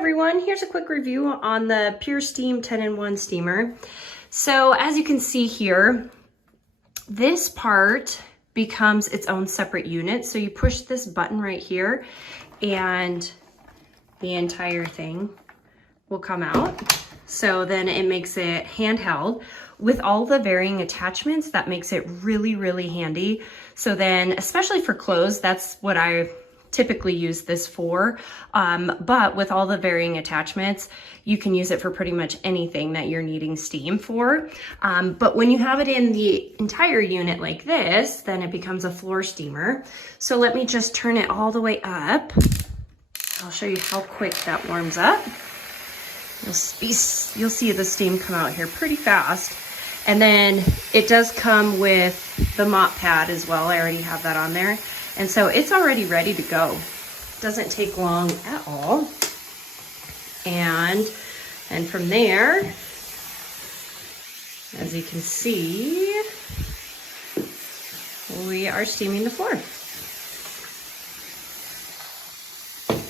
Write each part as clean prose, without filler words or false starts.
everyone, here's a quick review on the PurSteam 10-in-1 steamer. So as you can see here, this part becomes its own separate unit. So you push this button right here and the entire thing will come out. So then it makes it handheld with all the varying attachments. That makes it really, really handy. So then, especially for clothes, that's what I typically use this for. But with all the varying attachments, you can use it for pretty much anything that you're needing steam for. But when you have it in the entire unit like this, then it becomes a floor steamer. So let me just turn it all the way up. I'll show you how quick that warms up. You'll see the steam come out here pretty fast. And then it does come with the mop pad as well. I already have that on there. And so it's already ready to go. Doesn't take long at all. And from there, as you can see, we are steaming the floor.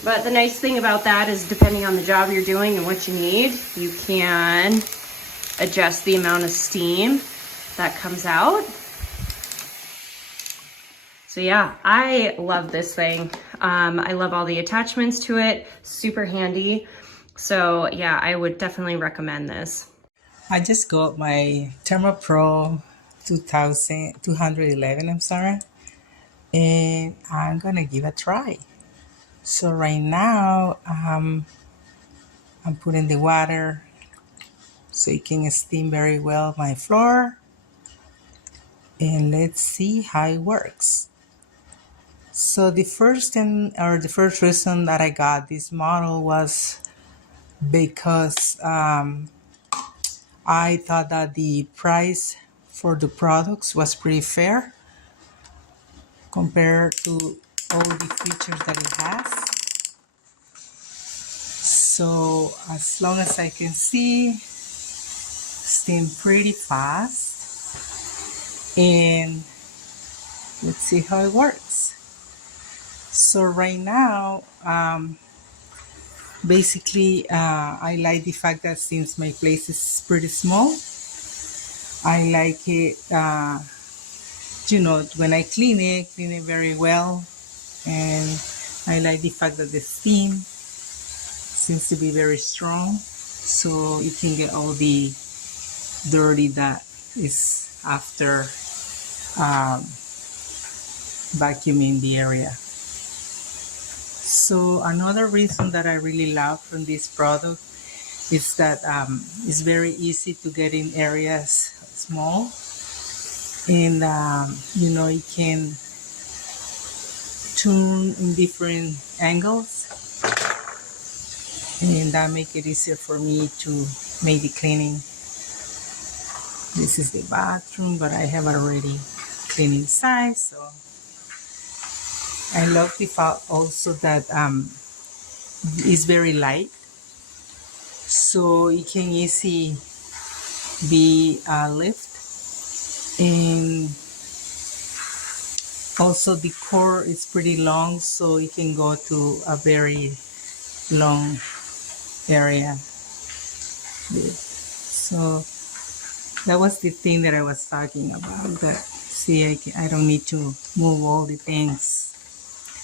But the nice thing about that is depending on the job you're doing and what you need, you can adjust the amount of steam that comes out. So yeah, I love this thing. I love all the attachments to it, super handy. So yeah, I would definitely recommend this. I just got my ThermoPro 211, and I'm gonna give it a try. So right now, I'm putting the water so it can steam very well my floor. And let's see how it works. So the first reason that I got this model was because I thought that the price for the products was pretty fair compared to all the features that it has. So as long as I can see, steam pretty fast. And let's see how it works. So right now, basically, I like the fact that since my place is pretty small, I like it, when I clean it very well. And I like the fact that the steam seems to be very strong, so you can get all the dirty that is after vacuuming the area. So another reason that I really love from this product is that it's very easy to get in areas small, and you can tune in different angles, and that makes it easier for me to make the cleaning. This is the bathroom, but I have already cleaned inside. So I love the fact also that it's very light, so it can easily be lifted. And also the cord is pretty long, so it can go to a very long area. So that was the thing that I was talking about. That see, I don't need to move all the things.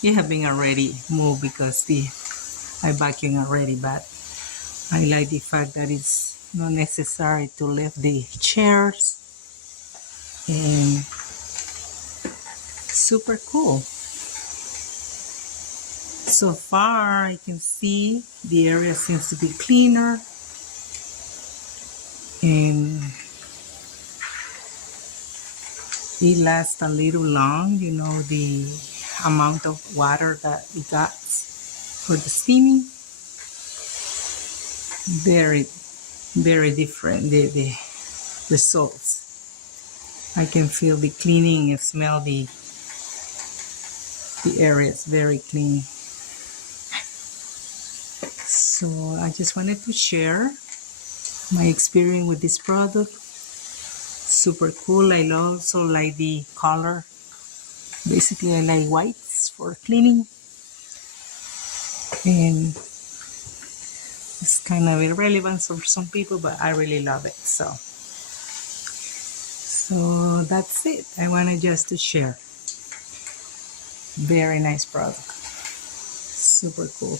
It have been already moved because I vacuum already, but I like the fact that it's not necessary to lift the chairs. And super cool. So far, I can see the area seems to be cleaner, and it lasts a little long, the amount of water that it got for the steaming. Very, very different, the results. I can feel the cleaning and smell the area is very clean. So I just wanted to share my experience with this product. Super cool. I also like the color. Basically, I like whites for cleaning. And It's kind of irrelevant for some people, but I really love it. So that's it. I wanted just to share. Very nice product. Super cool.